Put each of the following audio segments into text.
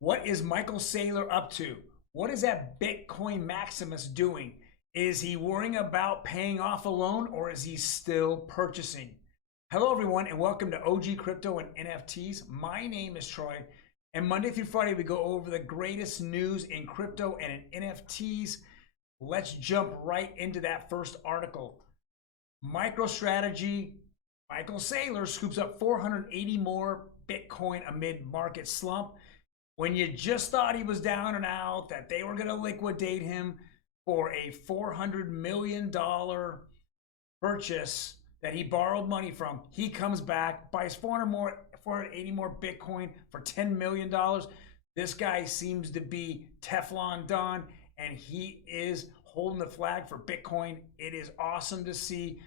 What is Michael Saylor up to? What is that Bitcoin Maximus doing? Is he worrying about paying off a loan, or is he still purchasing? Hello, everyone, and welcome to OG Crypto and NFTs. My name is Troy, and Monday through Friday, we go over the greatest news in crypto and in NFTs. Let's jump right into that first article. MicroStrategy, Michael Saylor scoops up 480 more Bitcoin amid market slump. When you just thought he was down and out, that they were going to liquidate him for a $400 million purchase that he borrowed money from, he comes back, buys 480 more Bitcoin for $10 million. This guy seems to be Teflon Don, and he is holding the flag for Bitcoin. It is awesome to see.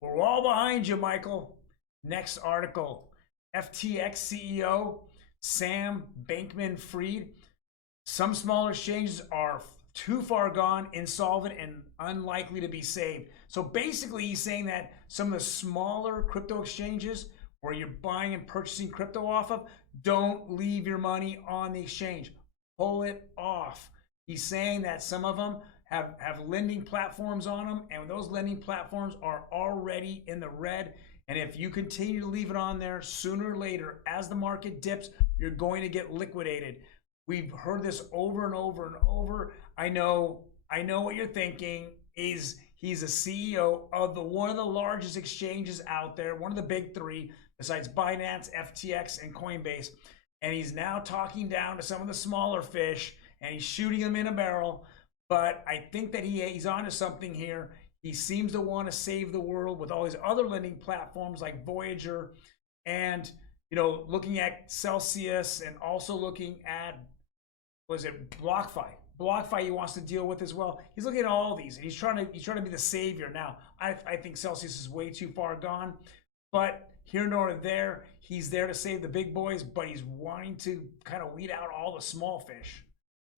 We're all behind you, Michael. Next article, FTX CEO Sam Bankman-Fried. Some smaller exchanges are too far gone, insolvent, and unlikely to be saved. So basically, he's saying that some of the smaller crypto exchanges where you're buying and purchasing crypto off of, don't leave your money on the exchange. Pull it off. He's saying that some of them have lending platforms on them, and those lending platforms are already in the red. And if you continue to leave it on there, sooner or later, as the market dips, you're going to get liquidated. We've heard this over and over and over. I know what you're thinking. Is he's a CEO of one of the largest exchanges out there, one of the big three, besides Binance, FTX, and Coinbase. And he's now talking down to some of the smaller fish, and he's shooting them in a barrel. But I think that he's onto something here. He seems to want to save the world with all these other lending platforms like Voyager, and looking at Celsius, and also looking at, was it BlockFi? BlockFi he wants to deal with as well. He's looking at all these, and he's trying to be the savior. Now, I think Celsius is way too far gone, but here nor there, he's there to save the big boys, but he's wanting to kind of weed out all the small fish.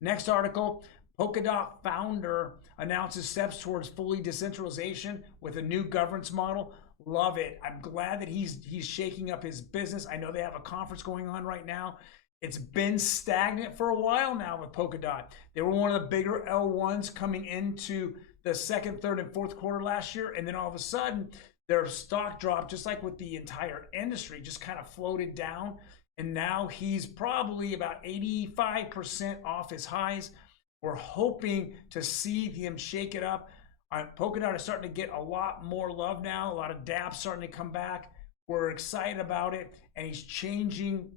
Next article, Polkadot founder announces steps towards fully decentralization with a new governance model. Love it. I'm glad that he's shaking up his business. I know they have a conference going on right now. It's been stagnant for a while now with Polkadot. They were one of the bigger L1s coming into the second, third, and fourth quarter last year, and then all of a sudden their stock dropped, just like with the entire industry, just kind of floated down. And now he's probably about 85% off his highs. We're hoping to see him shake it up. Polkadot is starting to get a lot more love now. A lot of dApps starting to come back. We're excited about it, and he's changing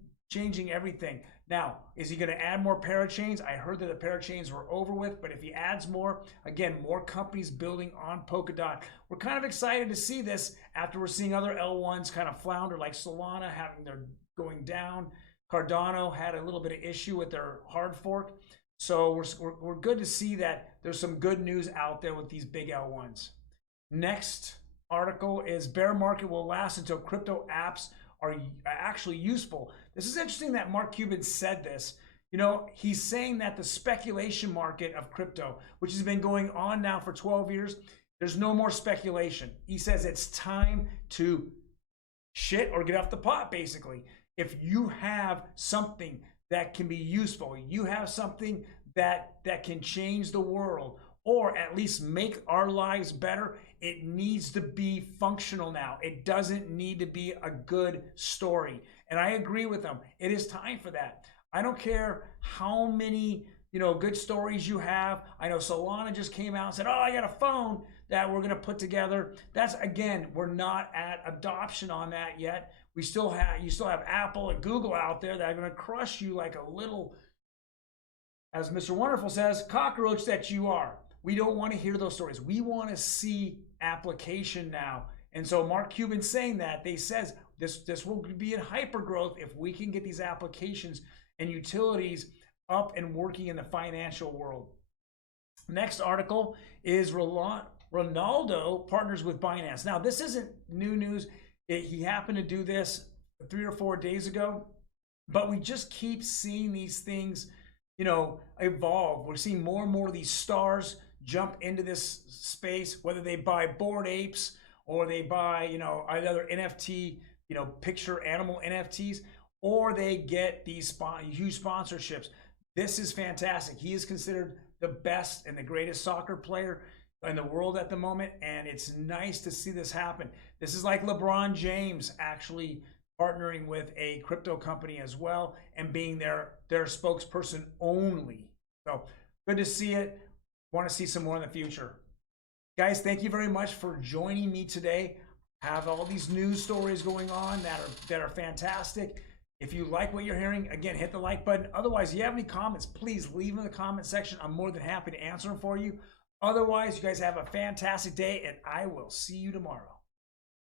everything. Now, is he going to add more parachains? I heard that the parachains were over with, but if he adds more, again, more companies building on Polkadot. We're kind of excited to see this after we're seeing other L1s kind of flounder, like Solana having their going down. Cardano had a little bit of issue with their hard fork. So we're good to see that there's some good news out there with these big L1s. Next article is bear market will last until crypto apps are actually useful. This is interesting that Mark Cuban said this. He's saying that the speculation market of crypto, which has been going on now for 12 years, there's no more speculation. He says it's time to shit or get off the pot, basically. If you have something that can be useful, you have something that can change the world, or at least make our lives better, it needs to be functional now. It doesn't need to be a good story. And I agree with them. It is time for that. I don't care how many good stories you have. I know Solana just came out and said, oh, I got a phone that we're going to put together. That's, again, we're not at adoption on that yet. You still have Apple and Google out there that are going to crush you like a little, as Mr. Wonderful says, cockroach that you are. We don't want to hear those stories. We want to see application now. And so Mark Cuban saying that, they says this will be in hyper growth if we can get these applications and utilities up and working in the financial world. Next article is Ronaldo partners with Binance. Now, this isn't new news. He happened to do this 3 or 4 days ago, but we just keep seeing these things, evolve. We're seeing more and more of these stars jump into this space, whether they buy Bored Apes or they buy, another NFT, picture animal NFTs, or they get these huge sponsorships. This is fantastic. He is considered the best and the greatest soccer player in the world at the moment, and it's nice to see this happen. This is like LeBron James actually partnering with a crypto company as well and being their spokesperson only. So good to see it. Want to see some more in the future. Guys, thank you very much for joining me today. Have all these news stories going on that are fantastic. If you like what you're hearing, again, hit the like button. Otherwise, if you have any comments, please leave them in the comment section. I'm more than happy to answer them for you. Otherwise, you guys have a fantastic day, and I will see you tomorrow.